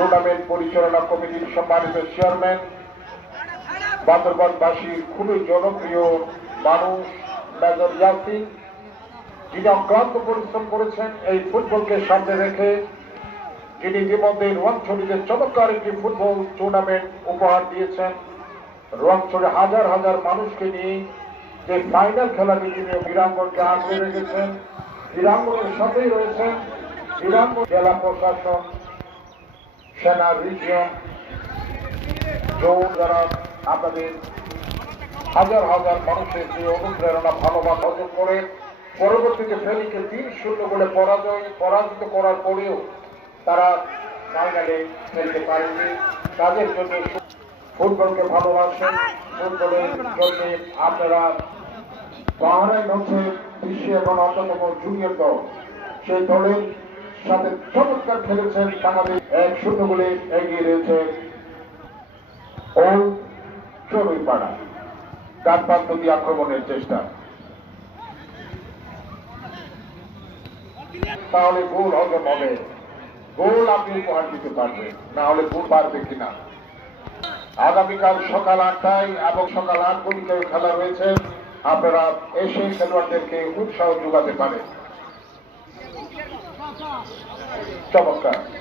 Tournament পরিচালনা কমিটির সম্মানিত চেয়ারম্যান বান্দরবানবাসীর খুবই জনপ্রিয় মানুষ, মেজর ইয়াসিন, যিনি অক্লান্ত পরিশ্রম করেছেন এই ফুটবলকে সামনে রেখে, যিনি ইতিমধ্যে রোয়াংছড়িতে চমৎকার একটি ফুটবল টুর্নামেন্ট উপহার দিয়েছেন। রোয়াংছড়ে হাজার হাজার মানুষকে নিয়ে যে ফাইনাল খেলাটি তিনি বীরাঙ্গনকে আগলে রেখেছেন, বীরাঙ্গনের সাথেই রয়েছেন। বীরাঙ্গন জেলা প্রশাসন সেনা রিজিয়ন যারা আপনাদের হাজার হাজার মানুষের যে অনুপ্রেরণা, ভালোবাসা অর্জন করে, পরবর্তীতে ফেনীকে তিন শূন্য বলে পরাজয়, পরাজিত করার পরেও তারা ফাইনালে খেলতে পারেনি। তাদের জন্য ফুটবলকে ভালোবাসেন। ফুটবলের জন্য আপনারা বাহারাইন হচ্ছে বিশ্বে এখন অন্যতম জুনিয়র দল। সেই দলের সাথে চমৎকার খেলেছেন বাংলাদেশ, এক শূন্য বলে এগিয়ে রয়েছে ও চড়ুই পাড়া। ডানপাত নদী আক্রমণের চেষ্টা। তাহলে গোল হজম হবে। গোল আপনি উপহার দিতে পারবেন, না হলে গোল পারবে কিনা। আগামীকাল সকাল আটটায় এবং সকাল আট ঘটিকায় খেলা রয়েছে। আপনারা এসে খেলোয়াড়দেরকে উৎসাহ যোগাতে পারেন। চমৎকার।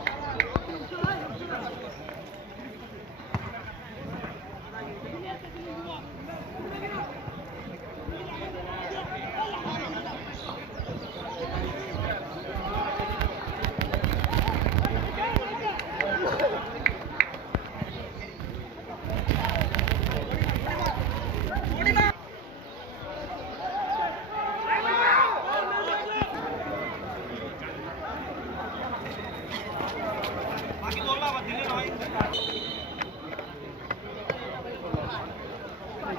Come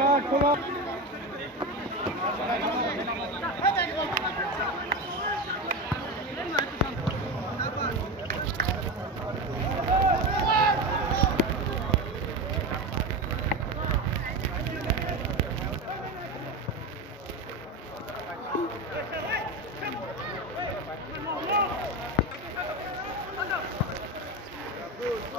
on, come on.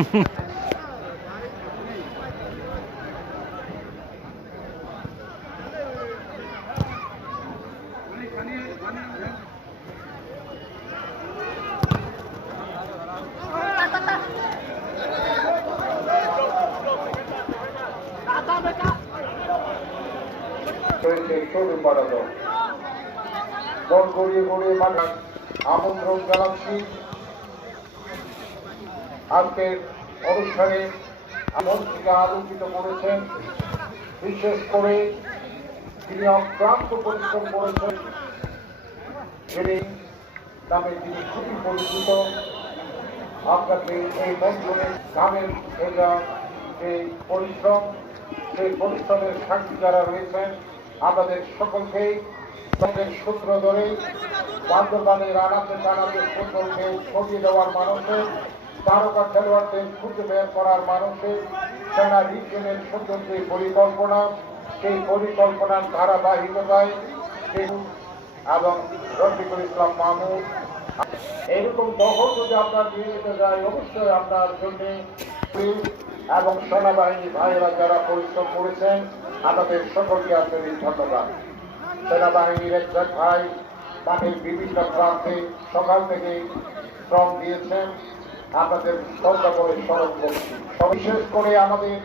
Mm-hmm. রয়েছে চলুন বাড়ালো দল। গড়িয়ে গড়িয়ে মাঠে আমন্ত্রণ জানাচ্ছি। আজকের অনুষ্ঠানে মন্ত্রীকে আলোকিত করেছেন, বিশেষ করে তিনি অক্লান্ত পরিশ্রম করেছেন। যিনি নামে তিনি খুবই পরিচিত, আপনাকে এই মন্ত্রণে গ্রামের এটা এই পরিশ্রম, সেই পরিশ্রমের সাক্ষী যারা রয়েছেন আমাদের সকলকেই তাদের সূত্র ধরে বান্দরবানের আনাতে টানাতে ফুটবলকে ছড়িয়ে দেওয়ার মানুষের তারকা খেলোয়াড়দের খুঁজে বের করার মানুষের সেনা রিজনের সুন্দর যে পরিকল্পনা, সেই পরিকল্পনার ধারাবাহিকতায় এবং রফিকুল ইসলাম মাহমুদ। এইরকম দখল যদি আপনার দিয়ে দিতে যায়, অবশ্যই আপনার জন্য এবং সেনাবাহিনী ভাইয়েরা যারা পরিশ্রম করেছেন আমাদের সকলকে আন্তরিক ধন্যবাদ। সেনাবাহিনীর একজন ভাই মাঠের বিভিন্ন প্রান্তে সকাল থেকে শ্রম দিয়েছেন। আপনাদের শ্রদ্ধা করে স্মরণ করছি। বিশেষ করে আমাদের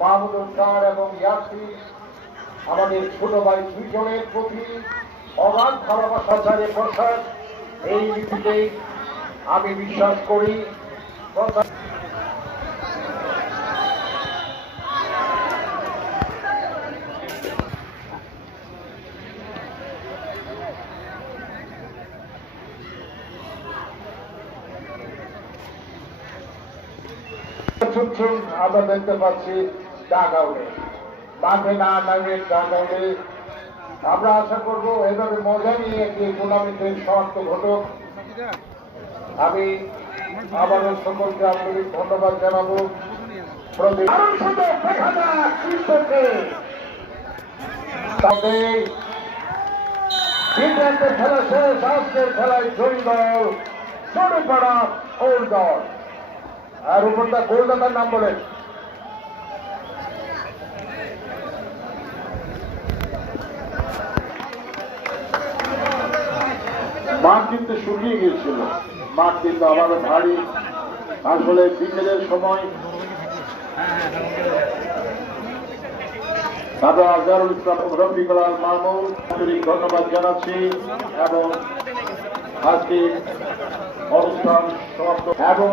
মাহমুদুল খান এবং ইয়াসি, আমাদের ছোট ভাই দুইজনের প্রতি অগাধ ভালোবাসা চারে প্রসাদ এই নীতিতে আমি বিশ্বাস করি। প্রথা- আমরা দেখতে পাচ্ছি ডাগাউড়ে। মাঠে না নামে ডাগাউড়ে। আমরা আশা করব এভাবে মজা নিয়ে একটি টুর্নামেন্টের সমাপ্ত ঘটক। আমি আবারও সকলকে আন্তরিক ধন্যবাদ জানাব। খেলা শেষ, আজকের খেলায় জয়ী দল চড়েপাড়া ওর দল। আর উপরটা গোলদাতার নাম বলেন। মাঠ কিন্তু শুকিয়ে গিয়েছিল। মাঠ কিন্তু আবারও ভারী। আসলে বিকেলের সময় দাদা আজহারুল ইসলাম রফিকুল আল মাহমুদ ধন্যবাদ জানাচ্ছি এবং আজকে অনুষ্ঠান সমাপ্ত। এবং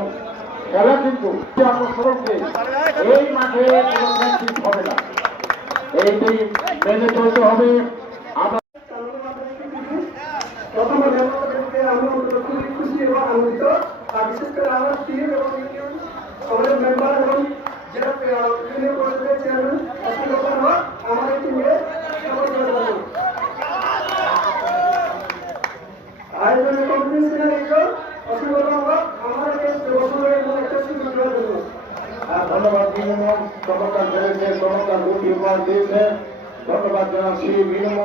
খেলা কিন্তু আকর্ষণকে এই মাঠে হবে না। এইটি মেনে চলতে হবে। আমরা আমরা আমার টিম আমাদের দেবেন আয়োজনের কম্পিটিশনের এগুলো অসংখ্য ধন্যবাদ আমাদেরকে বছরের মধ্যে একটা সুযোগ দেওয়ার জন্য আর ধন্যবাদ বিনোদন চমৎকার খেলেছে চমৎকার দুটি উপহার দিয়েছে ধন্যবাদ জানাচ্ছি বিনোদন